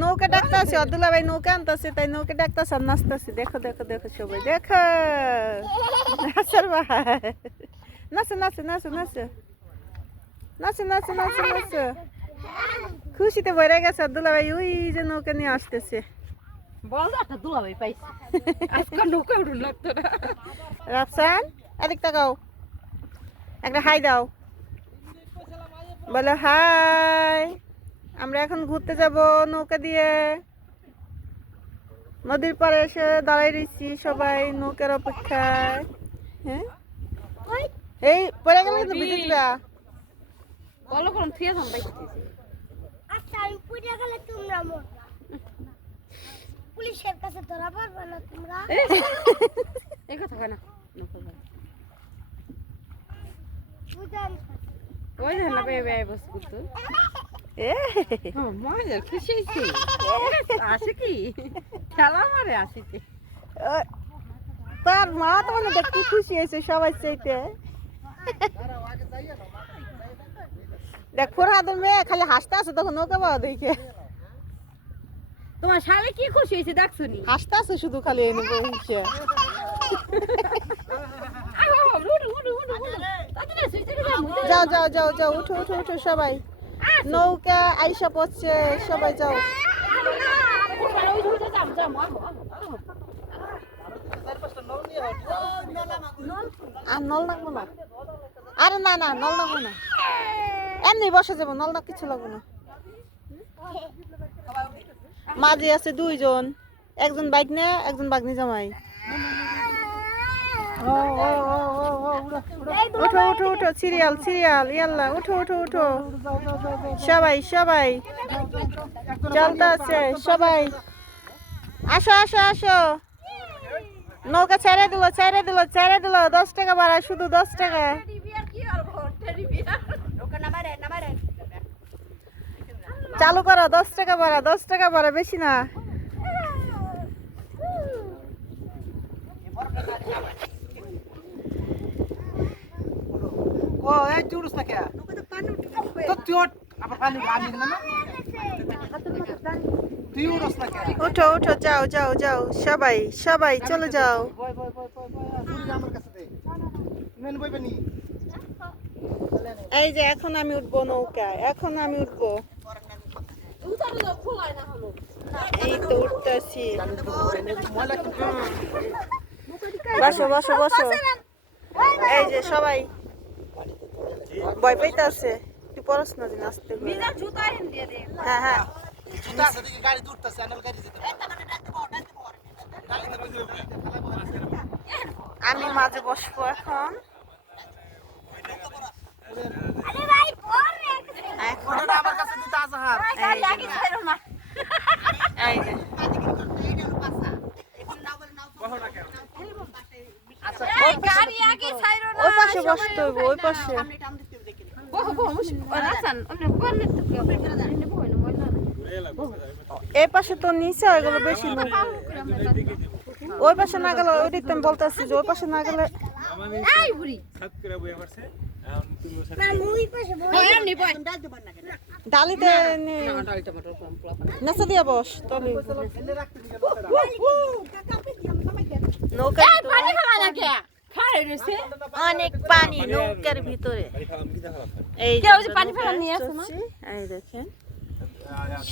নৌকা ডাকতেছে, অদুলা ভাই নৌকা আনতেছে, তাই নৌকা ডাকতেছে আর নাচতেছে। দেখো দেখো দেখো সবাই দেখো, নাচার ভাই নাচো নাচো নাচো নাচো নাচো নাচো নাচো নাচো। খুশিতে ভরে গেছে অদুলা ভাই, ওই যে নৌকা নিয়ে আসতেছে। রাফসান এদিক তাকাও, একটা হাই দাও, বলো হাই। আমরা এখন ঘুরতে যাব নৌকা দিয়ে। নদীর পাড়ে এসে দাঁড়াই রয়েছি সবাই নৌকার অপেক্ষায়। হ্যাঁ এই পড়ে গেলে কিন্তু ভিজে দিবা। পুলিশের কাছে ধরা পড়বে না তোমরা। এই কথা কয় না। ওই না বে বস করতে। মজার খুশি হয়েছে। আসে কি খেলা মারে আসিতে। তার মা তো মানে দেখতে খুশি হয়েছে সবাই চাইতে। দেখ ফোরহাদের মেয়ে খালি হাসতে আছে তখন নৌকা পাওয়া দেখে। তোমার শালে কি খুশি হয়েছে দেখছো নি? হাসতে আছে শুধু খালি এনে বসে। যাও যাও যাও যাও, উঠো উঠো উঠো সবাই, নৌকা আইসা পড়ছে, সবাই যাও। আর নল লাগবো না, আরে না না নল লাগবো না, এমনি বসে যাবো, নল না কিছু লাগবো না। মাঝে আছে দুইজন, একজন বাইক নে একজন বাগনি জামাই। উঠো উঠো উঠো, সিরিয়াল সিরিয়াল, ইয়াল্লা উঠো উঠো উঠো সবাই সবাই, চলতে আছে সবাই। আসো আসো আসো, নৌকা ছেড়ে দিল ছেড়ে দিল ছেড়ে দিল, 10 টাকা ভাড়া, শুধু 10 টাকা। চালু করো, 10 টাকা ভাড়া, 10 টাকা ভাড়া, বেশি না। ও এই চুরুস না কে তো চট আবার পানি আমি না না তুই উড়স না কে। উঠো উঠো, যাও যাও যাও সবাই সবাই চলে যাও। বয় বয় বয় বয় বয় চুরি আমার কাছে দে মেন বইবে নি। এই যে এখন আমি উঠবো নৌকায়, এখন আমি উঠবো, এই তো উঠতেছি। বসো বসো বসো, এই যে সবাই ভয় পাইতে আছে, তুই পড়াশোনা দিন আসতে। হ্যাঁ হ্যাঁ জুতা আছে দেখি গাড়ি দূরতাছে আনাল গাড়ি যেতে। আমি মাঝে বসবো এখন। এখন আমার কাছে দিতে আজহার এই যে ওই পাশে বসতে হইব, ওই পাশে। এই পাশে তো নিচে হয়ে গেল বেশি, ওই পাশে না গেলে ওই দিকটা আমি বলতেছি যে ওই পাশে না গেলে ডালিতে নেচে দিয়ে বস তলে। নৌকা অনেক পানি নৌকার ভিতরে, এই এই দেখেন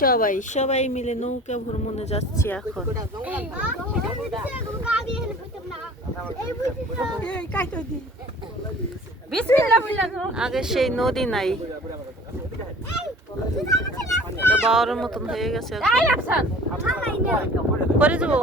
সবাই সবাই মিলে নৌকা ভ্রমণে যাচ্ছি এখন। আগে সেই নদী নাই, বাওয়ারের মতন হয়ে গেছে, পরে যাবো।